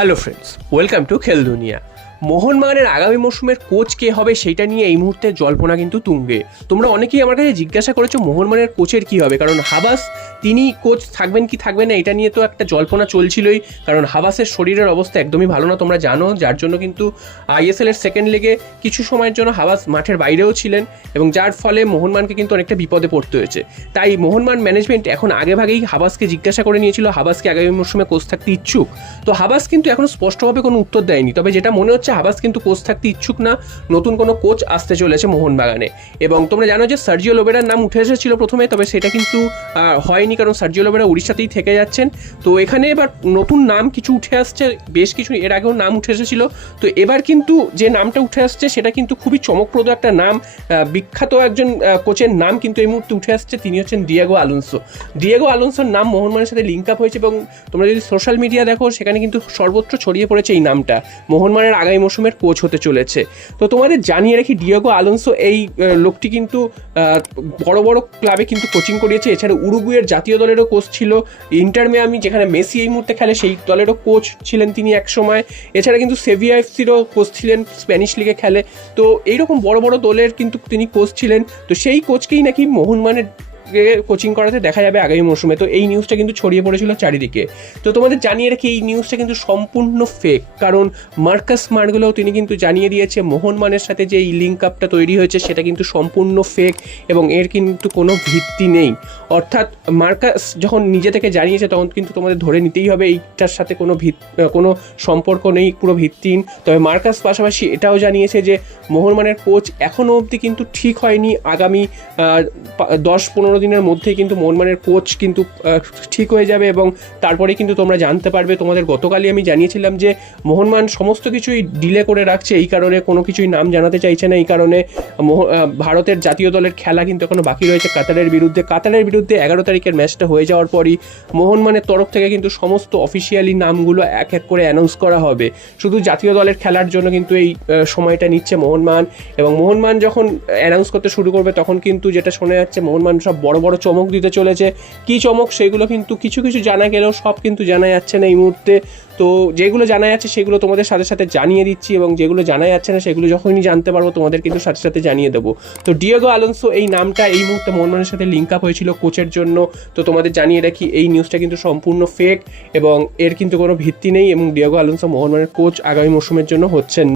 Hello friends, welcome to খেল দুনিয়া। মোহনবাগানের আগামী মৌসুমের কোচ কে হবে সেইটা নিয়ে এই মুহূর্তে জল্পনা কিন্তু তুঙ্গে। তোমরা অনেকেই আমার কাছে জিজ্ঞাসা করেছো মোহনবাগানের কোচের কি হবে, কারণ হাবাস তিনি কোচ থাকবেন কি থাকবেন না এটা নিয়ে তো একটা জল্পনা চলছিলই, কারণ হাবাসের শরীরের অবস্থা একদমই ভালো না তোমরা জানো, যার জন্য কিন্তু আইএসএল এর সেকেন্ড লেগে কিছু সময়ের জন্য হাবাস মাঠের বাইরেও ছিলেন এবং যার ফলে মোহনবাগানকে কিন্তু অনেকটা বিপদে পড়তে হয়েছে। তাই মোহনবাগান ম্যানেজমেন্ট এখন আগেভাগেই হাবাসকে জিজ্ঞাসা করে নিয়েছিল হাবাসকে আগামী মৌসুমে কোচ থাকতে ইচ্ছুক। তো হাবাস কিন্তু এখনো স্পষ্টভাবে কোনো উত্তর দেয়নি, তবে যেটা মনে হচ্ছে হাবাস কিন্তু কোচ থাকতে ইচ্ছুক না, নতুন কোনো কোচ আসতে চলেছে মোহনবাগানে। এবং তোমরা জানো যে সার্জিও লোবেরার নাম উঠে এসেছিল প্রথমে, তবে সেটা কিন্তু হয়নি, কারণ সার্জিও লোবেরা উড়িষ্যাতেই থেকে যাচ্ছেন। তো এখানে এবার নতুন নাম কিছু উঠে আসছে, বেশ কিছু এর আগেও নাম উঠে এসেছিল। তো এবার কিন্তু যে নামটা উঠে আসছে সেটা কিন্তু খুবই চমকপ্রদ একটা নাম, বিখ্যাত একজন কোচের নাম কিন্তু এই মুহূর্তে উঠে আসছে, তিনি হচ্ছেন ডিয়েগো আলোনসো। ডিয়েগো আলোনসোর নাম মোহনবাগানের সাথে লিঙ্ক আপ হয়েছে এবং তোমরা যদি সোশ্যাল মিডিয়া দেখো সেখানে কিন্তু সর্বত্র ছড়িয়ে পড়েছে এই নামটা, মোহনবাগানের আগামী মৌসুমের কোচ হতে চলেছে। তো তোমাদের জানিয়ে রাখি ডিয়েগো আলোনসো এই লোকটি কিন্তু বড় বড় ক্লাবে কিন্তু কোচিং করিয়েছে, এছাড়া উরুগুয়ের জাতীয় দলেরও কোচ ছিল, ইন্টার মিয়ামি যেখানে মেসি এই মুহূর্তে খেলে সেই দলেরও কোচ ছিলেন তিনি এক সময়, এছাড়া কিন্তু সেভিয়া এফসিরও কোচ ছিলেন, স্প্যানিশ লিগে খেলে। তো এইরকম বড় বড় দলের কিন্তু তিনি কোচ ছিলেন। তো সেই কোচকেই নাকি মোহনবাগানের কোচিং করাতে দেখা যাবে আগামী মৌসুমে। তো এই নিউজটা কিন্তু ছড়িয়ে পড়েছিল চারিদিকে। তো তোমাদের জানিয়ে রাখি এই নিউজটা কিন্তু সম্পূর্ণ ফেক, কারণ মার্কাস মার্গুলোও তিনি কিন্তু জানিয়ে দিয়েছে মোহনবাগানের সাথে যে এই লিঙ্ক আপটা তৈরি হয়েছে সেটা কিন্তু সম্পূর্ণ ফেক এবং এর কিন্তু কোনো ভিত্তি নেই। অর্থাৎ মার্কাস যখন নিজে থেকে জানিয়েছে তখন কিন্তু তোমাদের ধরে নিতেই হবে এইটার সাথে কোনো সম্পর্ক নেই, পুরো ভিত্তিহীন। তবে মার্কাস পাশাপাশি এটাও জানিয়েছে যে মোহনবাগানের কোচ এখনও অবধি কিন্তু ঠিক হয়নি, আগামী 10-15 দিনের মধ্যেই কিন্তু মোহনবাগানের কোচ কিন্তু ঠিক হয়ে যাবে এবং তারপরে কিন্তু তোমরা জানতে পারবে। তোমাদের গতকালই আমি জানিয়েছিলাম যে মোহনবাগান সমস্ত কিছুই ডিলে করে রাখছে, এই কারণে কোনো কিছুই নাম জানাতে চাইছে না, এই কারণে ভারতের জাতীয় দলের খেলা কিন্তু এখনো বাকি রয়েছে কাতারের বিরুদ্ধে 11 তারিখের ম্যাচটা হয়ে যাওয়ার পরই মোহনবাগানের তরফ থেকে কিন্তু সমস্ত অফিসিয়ালি নামগুলো এক এক করে অ্যানাউন্স করা হবে। শুধু জাতীয় দলের খেলার জন্য কিন্তু এই সময়টা নিচ্ছে মোহনবাগান, এবং মোহনবাগান যখন অ্যানাউন্স করতে শুরু করবে তখন কিন্তু যেটা শোনা যাচ্ছে মোহনবাগান সব বড় বড় চমক দিতে চলেছে। কী চমক সেগুলো কিন্তু কিছু কিছু জানা গেলেও সব কিন্তু জানা যাচ্ছে না এই মুহূর্তে। তো যেগুলো জানা যাচ্ছে সেগুলো তোমাদের সাথে সাথে জানিয়ে দিচ্ছি, এবং যেগুলো জানা যাচ্ছে না সেগুলো যখনই জানতে পারবো তোমাদের কিন্তু সাথে সাথে জানিয়ে দেবো। তো ডিয়েগো আলোনসো এই নামটা এই মুহূর্তে মোহনবাগানের সাথে লিঙ্ক আপ হয়েছিল কোচের জন্য। তো তোমাদের জানিয়ে রাখি এই নিউজটা কিন্তু সম্পূর্ণ ফেক এবং এর কিন্তু কোনো ভিত্তি নেই, এবং ডিয়েগো আলোনসো মোহনবাগানের কোচ আগামী মৌসুমের জন্য হচ্ছেন।